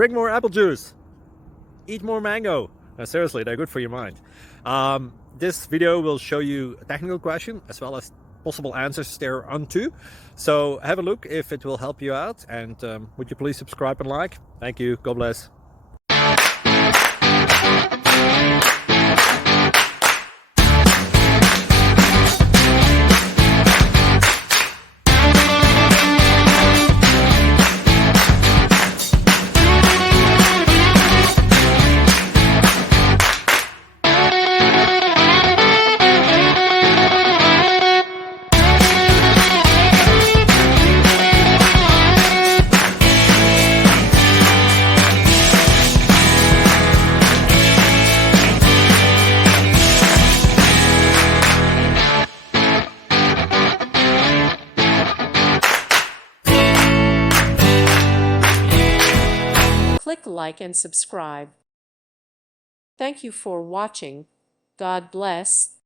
drink more apple juice, eat more mango. No, seriously, they're good for your mind. This video will show you a technical question as well as possible answers thereunto. So have a look if it will help you out, and would you please subscribe and like? Thank you. God bless. Click like and subscribe. Thank you for watching. God bless.